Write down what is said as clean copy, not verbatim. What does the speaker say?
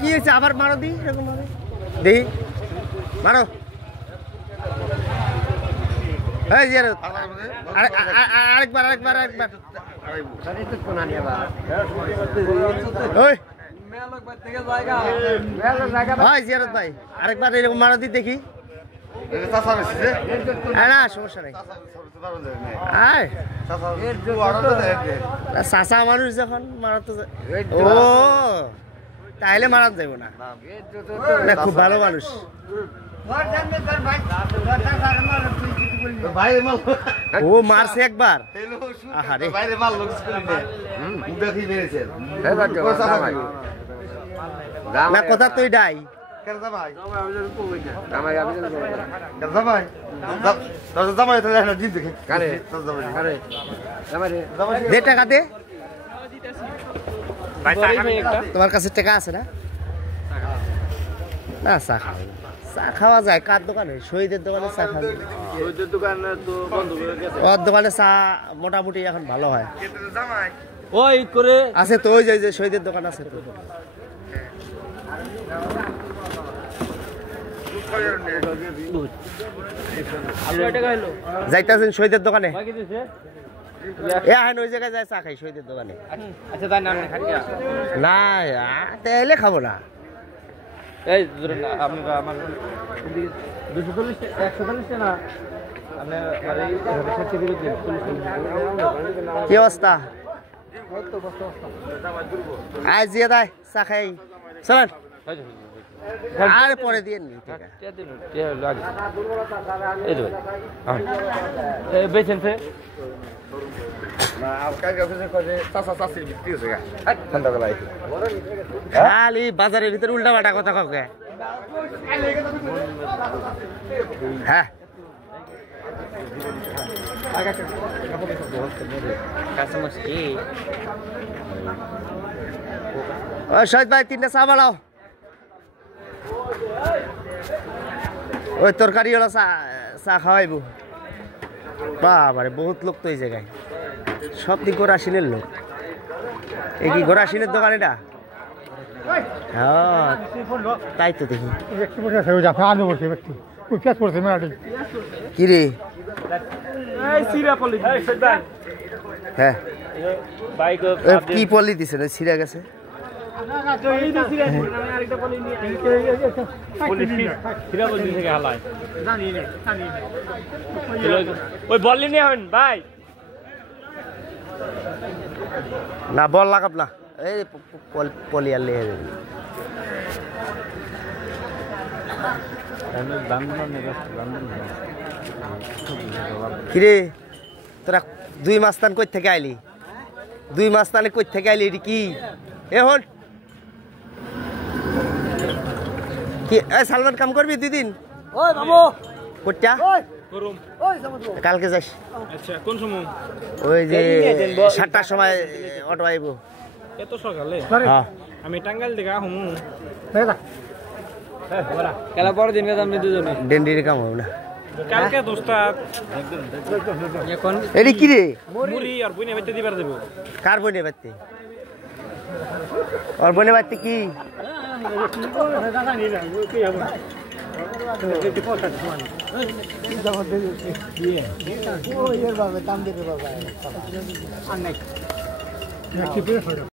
কি হয়েছে আবার মারো দি এরকম ভাবে দেখি মারো এই যে আরেকবার ওই ভাই জিয়ারত ভাই আরেকবার এরকম মারো দি দেখি না সমস্যা নেই চাষা মানুষ যখন মারাতে ও তাহলে মারা যাইব না খুব ভালো মানুষ ও মারছে একবার না কথা তুই ডাই টাকা দে তোমার কাছে টাকা আছে না না চা খাও চা খাওয়া যায় কার দোকানে শহীদের দোকানে চা খাওয়া ওর দোকানে চা মোটামুটি এখন ভালো হয় ওই করে আছে তো ওই যে শহীদের দোকান আছে তো যাইতেছেন শহীদের দোকানে ওই জায়গায় যায় চা খাই শহীদের দোকানে না তাহলে খাবো না এই আমার 240 না কি অবস্থা আজ দিয়ে দেয় চা খাই চলেন আর পরে দিয়ে নি বেছেন খালি বাজারের ভিতরে উল্টা পাল্টা কথা কাউকে হ্যাঁ শহীদ ভাই 3টা চা বানাও ওই তরকারি ওলা চা খাওয়াইব বাবারে বহুত লোক তো এই জায়গায় সব দিক গোরাসিনের লোক এই কি গোরাসিনের দোকান এটা হ্যাঁ তাই তো দেখি কি রে হ্যাঁ কি পলি দিছে না ছিঁড়া গেছে না বল লাগাব না এই পলি আর লেগে যাবে কিরে তোরা 2 মাস্তান কই থেকে আইলি 2 মাস্তানে কই থেকে আইলি এটি কি এখন কি সালমান কাম করবি 2 দিন ওই বাবু কোটা করুম ওই কালকে যাস আচ্ছা কোন সময় ওই যে 7টার সময় অটো আইবো এত সকালে হ্যাঁ আমি টাঙ্গাইল থেকে আহমু কালা পর দিন কাজ আমি দুজনে ডেন্ডির কাম হবে না কালকে দোস্তা এখন এডি কি রে মুড়ি আর বইনে বাইতে দিবার দেব কার বইনে বাইতে আর বইনে বাইতে কি